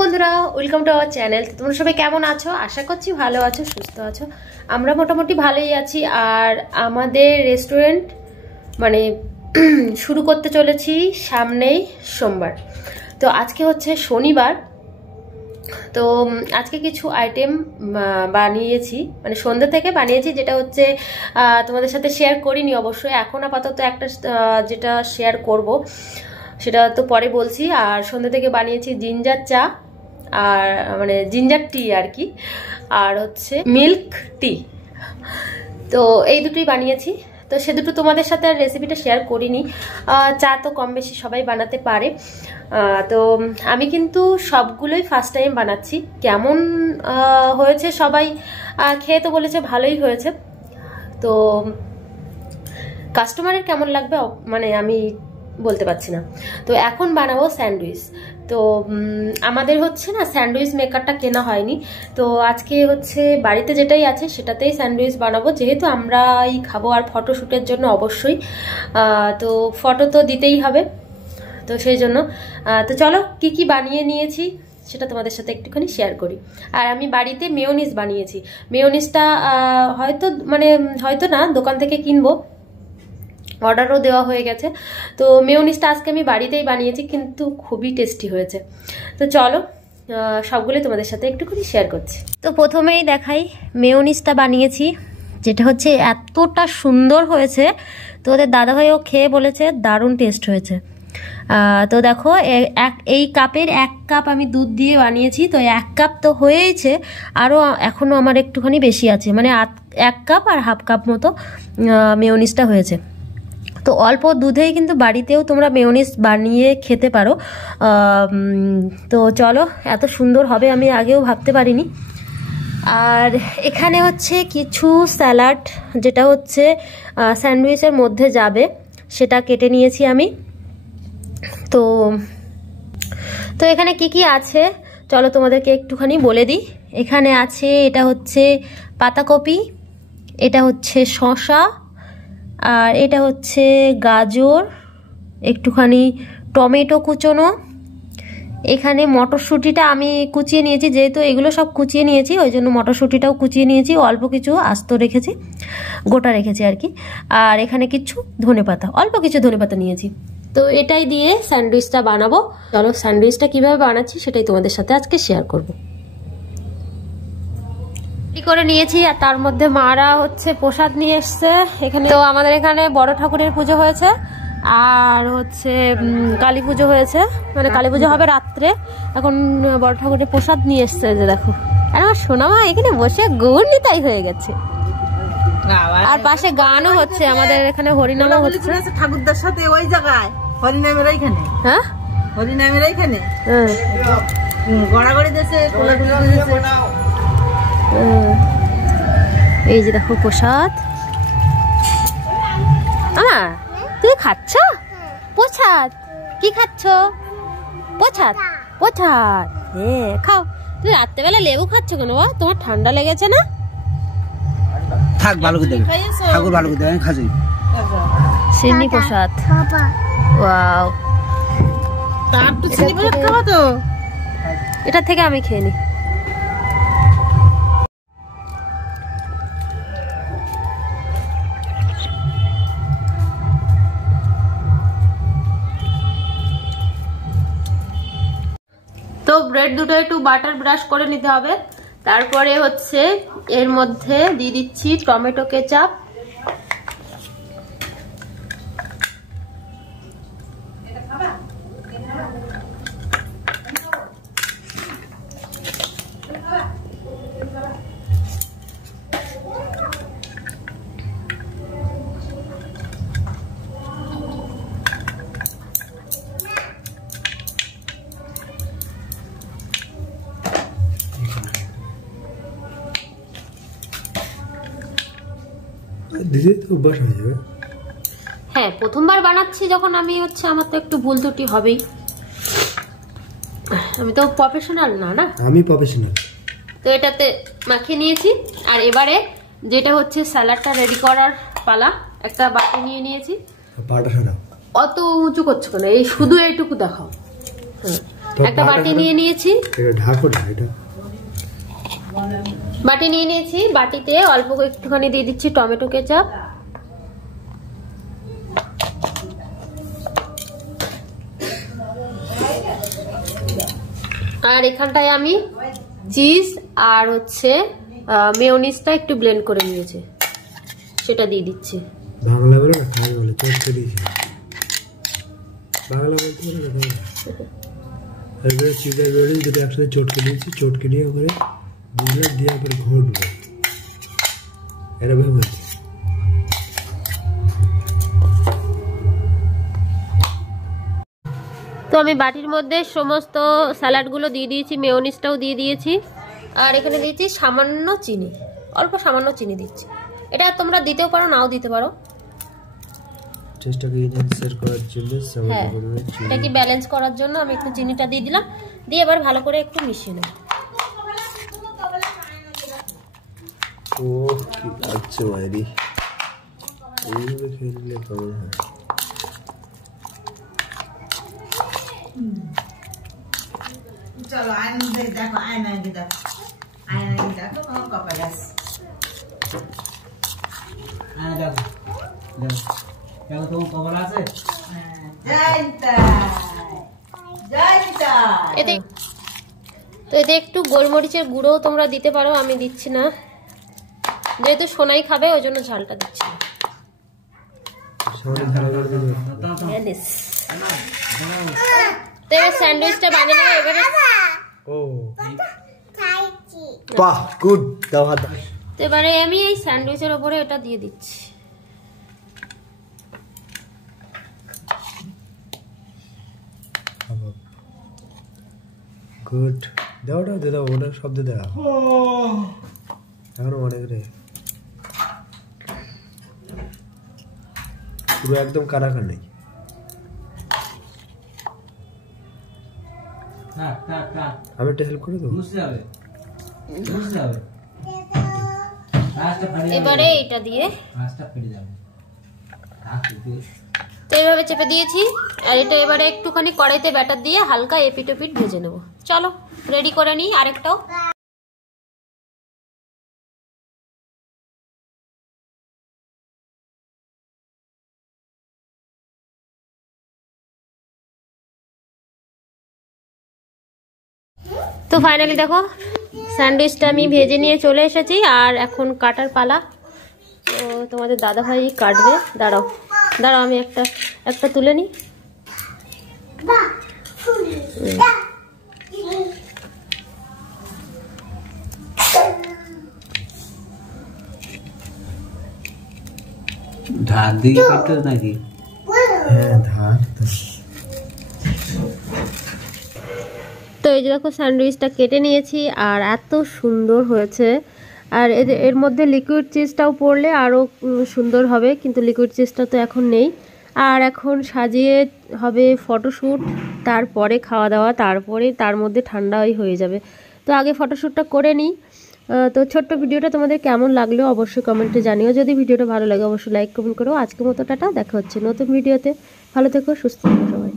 বন্ধুরা, welcome to our channel. তোমরা সবাই কেমন আছো? আশা করছি ভালো আছো, সুস্থ আছো। আমরা মোটামুটি ভালোই আছি। আর আমাদের রেস্টুরেন্ট মানে শুরু করতে চলেছি সামনেই সোমবার। তো আজকে হচ্ছে শনিবার। তো আজকে কিছু আইটেম বানিয়েছি, মানে সন্ধ্যা থেকে বানিয়েছি, যেটা হচ্ছে তোমাদের সাথে শেয়ার করিনি অবশ্যই। এখন আপাতত একটা যেটা শেয়ার করব সেটা তো পরে বলছি। আর সন্ধ্যা থেকে বানিয়েছি জিঞ্জার চা, আর মানে জিঞ্জার টি আর কি, আর হচ্ছে মিল্ক টি। তো এই দুটোই বানিয়েছি। তো সে দুটো তোমাদের সাথে আর রেসিপিটা শেয়ার করিনি। চা তো কম বেশি সবাই বানাতে পারে। তো আমি কিন্তু সবগুলোই ফার্স্ট টাইম বানাচ্ছি। কেমন হয়েছে সবাই খেয়ে তো বলেছে ভালোই হয়েছে। তো কাস্টমারের কেমন লাগবে মানে আমি বলতে পারছি না। তো এখন বানাবো স্যান্ডউইচ। তো আমাদের হচ্ছে না স্যান্ডউইচ মেকারটা কেনা হয়নি। তো আজকে হচ্ছে বাড়িতে যেটাই আছে সেটাতেই স্যান্ডউইচ বানাবো, যেহেতু আমরাই খাবো। আর ফটোশ্যুটের জন্য অবশ্যই তো ফটো তো দিতেই হবে, তো সেই জন্য তো চলো কি কি বানিয়ে নিয়েছি সেটা তোমাদের সাথে একটুখানি শেয়ার করি। আর আমি বাড়িতে মেয়োনিজ বানিয়েছি। মেয়োনিজটা হয়তো না, দোকান থেকে কিনবো, অর্ডারও দেওয়া হয়ে গেছে। তো মেয়োনিজটা আজকে আমি বাড়িতেই বানিয়েছি, কিন্তু খুবই টেস্টি হয়েছে। তো চলো সবগুলো তোমাদের সাথে একটুখানি শেয়ার করছি। তো প্রথমেই দেখাই মেয়োনিজটা বানিয়েছি, যেটা হচ্ছে এতটা সুন্দর হয়েছে। তো ওদের দাদাভাইও খেয়ে বলেছে দারুণ টেস্ট হয়েছে। তো দেখো এই কাপের 1 কাপ আমি দুধ দিয়ে বানিয়েছি। তো 1 কাপ তো হয়েইছে, আরও এখনও আমার একটুখানি বেশি আছে, মানে 1 কাপ আর হাফ কাপ মতো মেয়োনিজটা হয়েছে। তো অল্প দুধেই কিন্তু বাড়িতেও তোমরা মেয়োনিজ বানিয়ে খেতে পারো। তো চলো, এত সুন্দর হবে আমি আগেও ভাবতে পারিনি। আর এখানে হচ্ছে কিছু স্যালাড, যেটা হচ্ছে স্যান্ডউইচের মধ্যে যাবে, সেটা কেটে নিয়েছি আমি। তো এখানে কি কি আছে চলো তোমাদেরকে একটুখানি বলে দিই। এখানে আছে, এটা হচ্ছে পাতাকপি, এটা হচ্ছে শসা, আর এটা হচ্ছে গাজর, একটুখানি টমেটো কুচোনো। এখানে মটরশুঁটিটা আমি কুচিয়ে নিয়েছি, যেহেতু এগুলো সব কুচিয়ে নিয়েছি ওই জন্য মটরশুঁটিটাও কুচিয়ে নিয়েছি। অল্প কিছু আস্ত রেখেছি, গোটা রেখেছি আর কি। আর এখানে কিছু ধনেপাতা, অল্প কিছু ধনেপাতা নিয়েছি। তো এটাই দিয়ে স্যান্ডউইচটা বানাবো। চলো স্যান্ডউইচটা কিভাবে বানাচ্ছি সেটাই তোমাদের সাথে আজকে শেয়ার করব। করে নিয়েছি, আর তার মধ্যে মারা হচ্ছে প্রসাদ নিয়ে এসছে এখানে। তো আমাদের এখানে বড় ঠাকুরের পুজো হয়েছে, আর হচ্ছে কালী পুজো হয়েছে, মানে কালী পুজো হবে রাত্রে। এখন বড় ঠাকুরের প্রসাদ নিয়ে এসছে, যে দেখো। আর আমার সোনামা এখানে বসে গৌর নিতাই হয়ে গেছে। আর পাশে গানও হচ্ছে, আমাদের এখানে হরিনামও হচ্ছে ঠাকুরদার সাথে ওই জায়গায় হরিনামের এইখানে। হ্যাঁ, হরিনামের এইখানে গড়াগড়ি দেশে এই যে দেখো প্রসাদ। আমার তুমি খাচ্ছ প্রসাদ? কি খাচ্ছ? প্রসাদ? প্রসাদ, হ্যাঁ খাও। তুমি রাত্রেবেলা লেবু খাচ্ছ কেন? তোমার ঠান্ডা লেগেছে না? থাক, ভালো করে দেবে ঠাকুর, ভালো করে দেবে। আমি খাচ্ছি সিন্নি প্রসাদ। ওয়াও, তার তো সিন্নি প্রসাদ খাওয়া। তো এটা থেকে আমি খেয়ে নিই। তো ব্রেড দুটো একটু বাটার ব্রাশ করে নিতে হবে। তারপরে হচ্ছে এর মধ্যে দিয়ে দিচ্ছি টমেটো কেচাপ, দিদি তো অভ্যাস হয়ে যাবে। হ্যাঁ, প্রথমবার বানাচ্ছি যখন আমি, হচ্ছে আমার তো একটু ভুল ত্রুটি হবেই। আমি তো প্রফেশনাল না। আমি প্রফেশনাল। তো এটাতে মাখিয়ে নিয়েছি। আর এবারে যেটা হচ্ছে স্যালাডটা রেডি করার পালা। একটা বাটি নিয়ে নিয়েছি। বাটা সাদা অত উঁচু করছো কেন? এই শুধু এইটুকু দেখাও। একটা বাটি নিয়ে নিয়েছি, এটা ঢাকো না, এটা বাটি নিয়ে নিয়েছি। বাটিতে অল্প একটুখানি দিয়ে দিচ্ছি টমেটো কেচাপ, আর এখানটায় আমি চিজ আর হচ্ছে মেয়োনিজটা একটু ব্লেন্ড করে নিয়েছি, সেটা দিয়ে দিচ্ছি। বাংলা বলে না, খাই বলে চটকে দিয়েছি, বাংলা বলতে বলে না। এবারে চিজের বেড়ে যদি একসাথে চটকে দিয়েছি, চটকে দিয়ে ওপরে বুঝলাম দিয়ে ওপরে ঘটবো, এটা ভেবেছি। তো আমি বাটির মধ্যে সমস্ত স্যালাডগুলো দিয়ে দিয়েছি, মেয়োনিজটাও দিয়ে দিয়েছি, আর এখানে দিয়েছি সামান্য চিনি, অল্প সামান্য চিনি দিচ্ছি। এটা তোমরা দিতেও পারো, নাও দিতে পারো, চেষ্টাকে ইনহ্যান্স করার জন্য। হ্যাঁ, এটা কি ব্যালেন্স করার জন্য আমি একটু চিনিটা দিয়ে দিলাম, দিয়ে এবার ভালো করে একটু মিশিয়ে নেব। ও কি লাগছে মাইরি, এইভাবে খেয়ে নিলে কেমন হয়? চলো আয়না দেখো, আয়না দেখো, আয়না দেখো, তোমার কপাল আছে। আয়না দেখো, দেখো তোমার কপাল আছে। তো এতে একটু গোলমরিচের গুঁড়োও তোমরা দিতে পারো, আমি দিচ্ছি না, যেহেতু সোনাই খাবে ওই জন্য ঝালটা দিচ্ছি না। তো এবার স্যান্ডউইচটা বানিয়ে নেবো এবারে। ও বাহ, গুড। দাও হাত দাও। তো এবারে আমি এই স্যান্ডউইচের উপরে এটা দিয়ে দিচ্ছি। গুড, দাও দাও দাও, ওটা শব্দ দাও। এখন অনেক রে, পুরো একদম কারাকার নেই। আমি একটা হেল্প করে দেবো। এবারে এটা দিয়ে তো এইভাবে চেপে দিয়েছি, আর এটা এবারে একটুখানি কড়াইতে ব্যাটার দিয়ে হালকা এপিট ওপিট ভেজে নেব। চলো রেডি করে নিই আরেকটাও। তো ফাইনালি দেখো স্যান্ডউইচটা আমি ভেজে নিয়ে চলে এসেছি, আর এখন কাটার পালা। তো তোমাদের দাদা ভাই কাটবে, দাঁড়াও দাঁড়াও আমি একটা তুলে নিই। ধার দিয়ে কাটতে নাকি? হ্যাঁ, ধার তো। তো এই যে দেখো স্যান্ডউইচটা কেটে নিয়েছি, আর এত সুন্দর হয়েছে। আর এর মধ্যে লিকুইড চিজটাও পড়লে আরও সুন্দর হবে, কিন্তু লিকুইড চিজটা তো এখন নেই। আর এখন সাজিয়ে হবে ফটোশ্যুট, তারপরে খাওয়া দাওয়া, তারপরে তার মধ্যে ঠান্ডাই হয়ে যাবে। তো আগে ফটোশ্যুটটা করে নিই। তো ছোট্ট ভিডিওটা তোমাদের কেমন লাগলো অবশ্যই কমেন্টে জানিও। যদি ভিডিওটা ভালো লাগে অবশ্যই লাইক কমেন্ট করো। আজকের মতো টাটা, দেখা হচ্ছে নতুন ভিডিওতে। ভালো থেকো, সুস্থ থেকো সবাই।